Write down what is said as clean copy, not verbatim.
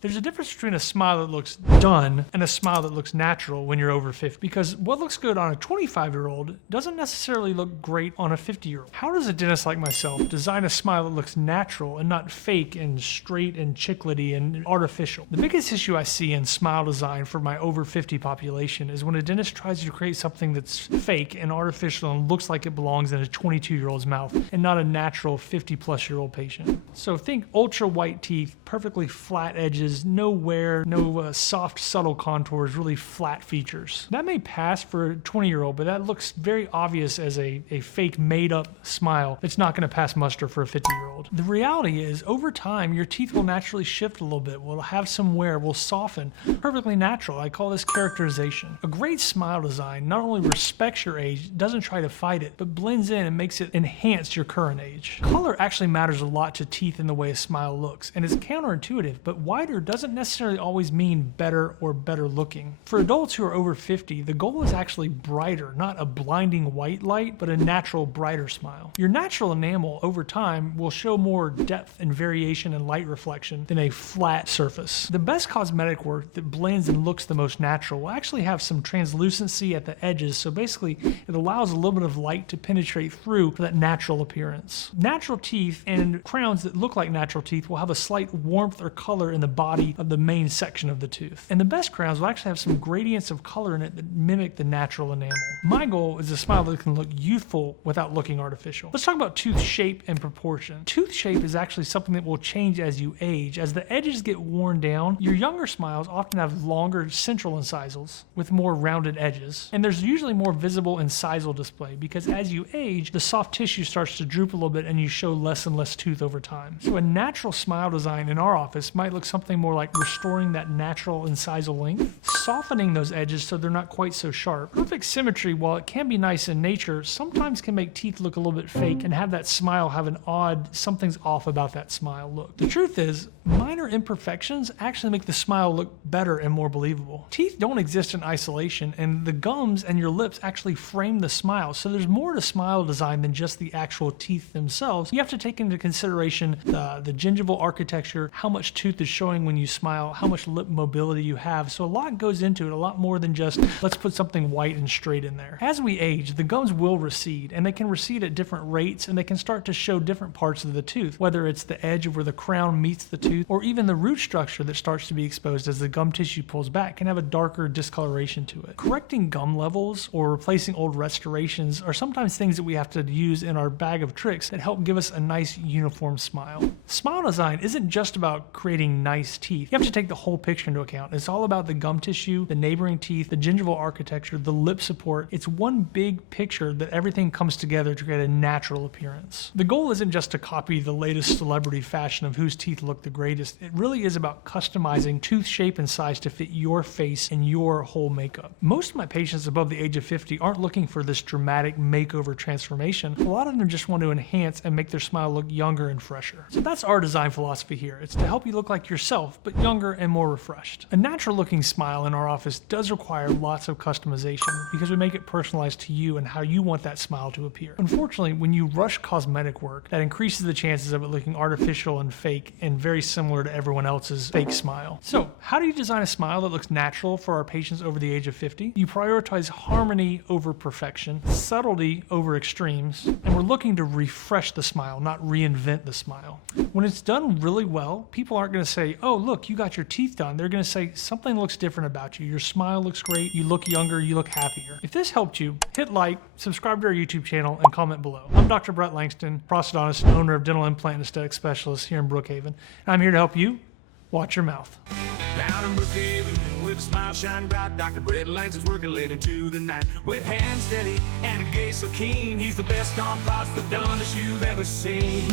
There's a difference between a smile that looks done and a smile that looks natural when you're over 50. Because what looks good on a 25-year-old doesn't necessarily look great on a 50-year-old. How does a dentist like myself design a smile that looks natural and not fake and straight and chiclety and artificial? The biggest issue I see in smile design for my over 50 population is when a dentist tries to create something that's fake and artificial and looks like it belongs in a 22-year-old's mouth and not a natural 50-plus-year-old patient. So think ultra white teeth, perfectly flat edges, no wear, no soft, subtle contours, really flat features. That may pass for a 20-year-old, but that looks very obvious as a fake, made-up smile that's not going to pass muster for a 50-year-old. The reality is, over time, your teeth will naturally shift a little bit, will have some wear, will soften. Perfectly natural. I call this characterization. A great smile design not only respects your age, doesn't try to fight it, but blends in and makes it enhance your current age. Color actually matters a lot to teeth in the way a smile looks, and it's counterintuitive, but whiter doesn't necessarily always mean better or better looking. For adults who are over 50, the goal is actually brighter, not a blinding white light, but a natural, brighter smile. Your natural enamel over time will show more depth and variation and light reflection than a flat surface. The best cosmetic work that blends and looks the most natural will actually have some translucency at the edges, so basically it allows a little bit of light to penetrate through for that natural appearance. Natural teeth and crowns that look like natural teeth will have a slight warmth or color in the body of the main section of the tooth. And the best crowns will actually have some gradients of color in it that mimic the natural enamel. My goal is a smile that can look youthful without looking artificial. Let's talk about tooth shape and proportion. Tooth shape is actually something that will change as you age. As the edges get worn down, your younger smiles often have longer central incisals with more rounded edges. And there's usually more visible incisal display because as you age, the soft tissue starts to droop a little bit and you show less and less tooth over time. So a natural smile design in our office might look something more like restoring that natural incisal length, softening those edges so they're not quite so sharp. Perfect symmetry, while it can be nice in nature, sometimes can make teeth look a little bit fake and have that smile have an odd, something's off about that smile look. The truth is, minor imperfections actually make the smile look better and more believable. Teeth don't exist in isolation, and the gums and your lips actually frame the smile, so there's more to smile design than just the actual teeth themselves. You have to take into consideration the gingival architecture, how much tooth is showing when you smile, how much lip mobility you have, so a lot goes into it, a lot more than just let's put something white and straight in there. As we age, the gums will recede, and they can recede at different rates, and they can start to show different parts of the tooth, whether it's the edge where the crown meets the tooth, or even the root structure that starts to be exposed as the gum tissue pulls back can have a darker discoloration to it. Correcting gum levels or replacing old restorations are sometimes things that we have to use in our bag of tricks that help give us a nice uniform smile. Smile design isn't just about creating nice teeth. You have to take the whole picture into account. It's all about the gum tissue, the neighboring teeth, the gingival architecture, the lip support. It's one big picture that everything comes together to create a natural appearance. The goal isn't just to copy the latest celebrity fashion of whose teeth look the greatest. It really is about customizing tooth shape and size to fit your face and your whole makeup. Most of my patients above the age of 50 aren't looking for this dramatic makeover transformation. A lot of them just want to enhance and make their smile look younger and fresher. So that's our design philosophy here. It's to help you look like yourself, but younger and more refreshed. A natural looking smile in our office does require lots of customization because we make it personalized to you and how you want that smile to appear. Unfortunately, when you rush cosmetic work, that increases the chances of it looking artificial and fake and very similar to everyone else's fake smile. So how do you design a smile that looks natural for our patients over the age of 50? You prioritize harmony over perfection, subtlety over extremes, and we're looking to refresh the smile, not reinvent the smile. When it's done really well, people aren't going to say, oh, look, you got your teeth done. They're going to say, something looks different about you. Your smile looks great. You look younger. You look happier. If this helped you, hit like, subscribe to our YouTube channel, and comment below. I'm Dr. Brett Langston, prosthodontist and owner of Dental Implant and Aesthetic Specialists here in Brookhaven. And I'm here to help you watch your mouth. Down in Brookhaven, with a smile shining bright, Dr. Brett Langston's working late into the night. With hands steady and a gaze so keen, he's the best on prosthodontist you've ever seen.